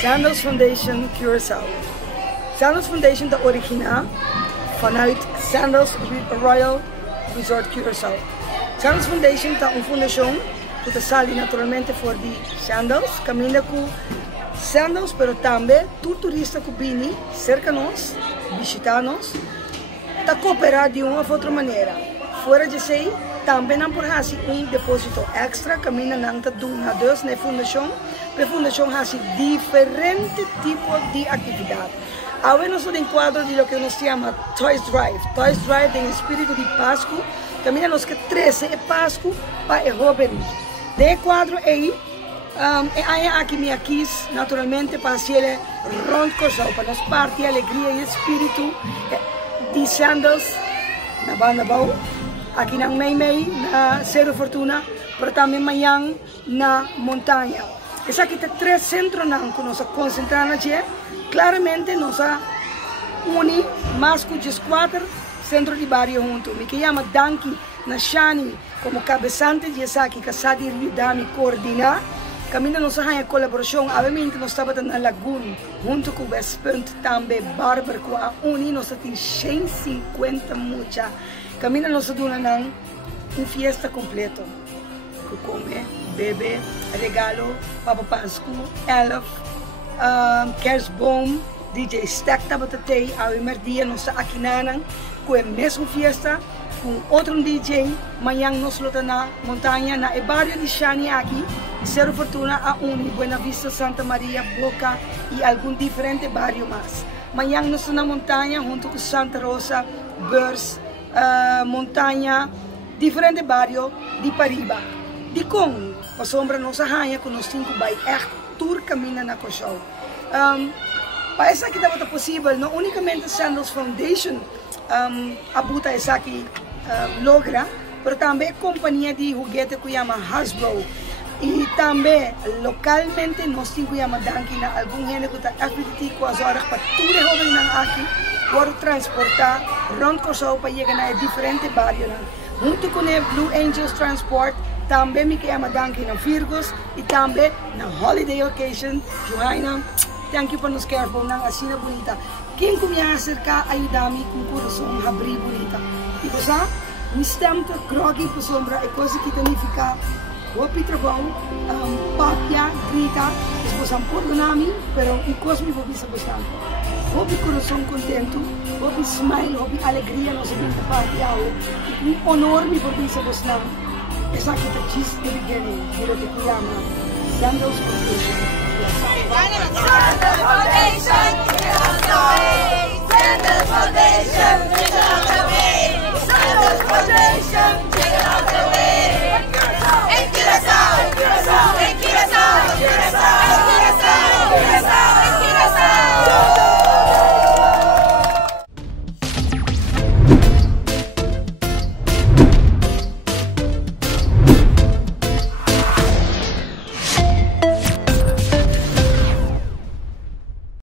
Sandals Foundation Curaçao. Sandals Foundation de origina vanuit Sandals Royal Resort Curaçao. Sandals Foundation está uma fundação que sali naturalmente for de sandals, caminha com sandals, pero também todo turista que vem cerca de nós, visitar-nos, está cooperar de uma ou outra maneira. Fora de sei, também não por fazer depósito extra, caminha não está dando nada na fundação, a fundação faz diferente tipo de atividade. Agora nós temos um quadro de lo que nos chama Toys Drive. Toys Drive tem espírito de Páscoa, caminha nos que 13 é Páscoa para o jovem. De quadro aí, aqui me quis naturalmente para fazer rond Curaçao, para nos partir alegria e espírito de sandals na banda bau, aqui na Meimei, na Cerro Fortuna, mas também amanhã na montanha. Essa aqui tem 3 centros que nós concentramos aqui. Claramente nós unimos mais que 4 centros de barrio juntos. Me chama Danki na Shani como cabeçante de essa aqui, que sabe ajudar a coordenar. Caminho nós temos colaboração, obviamente nós estamos na Lagoon, junto com o West Point também, Bárbara, com a Uni, nós temos 150 mucha. Caminho nós temos uma fiesta completa. Que come, bebe, regalo, Papa Pascu, Elf, Kersboom, DJ Stack tabatatei, a primeiro dia nós aqui com a mesma fiesta, com outro DJ, amanhã nós vamos na montanha, na barrio de Shani aqui, Cerro Fortuna, a Uni, Buena Vista, Santa Maria, Boca e algum diferente barrio mais. Amanhã nós vamos na montanha, junto com Santa Rosa, Beurs, montanha, diferente barrio de Pariba. De com, a sombra nossa rainha, com nós 5 vai echt tour caminha na Curaçao. Para essa aqui estava possível, não unicamente Sandals Foundation abuta essa aqui logra, mas também companhia de joguete que chama Hasbro. E também localmente nós temos que chamar Danki na algum gente que está FBT com as horas para tudo jovem aqui por transportar rond Curaçao para chegar a diferentes barrios. Junto com o Blue Angels Transport, também me chama Danki na Virgos e também na Holiday Occasion. Johanna, thank you por nos careful na asina bonita. Quem começa a acercar ajudar-me com o coração abrir bonita. E você, me stampa groggy por sombra é coisa que significa hopi trabalho, papia, grita, depois perdona-me, pero e coisa me vou pensar bastante. Hopi coração contento, hopi smile, hopi alegria, nós vamos partilhar. E com honor me vou pensar bastante. Essa aqui é just the beginning, pero te cuidamos. Sandals Foundation. Sandals Foundation. Sandals Foundation.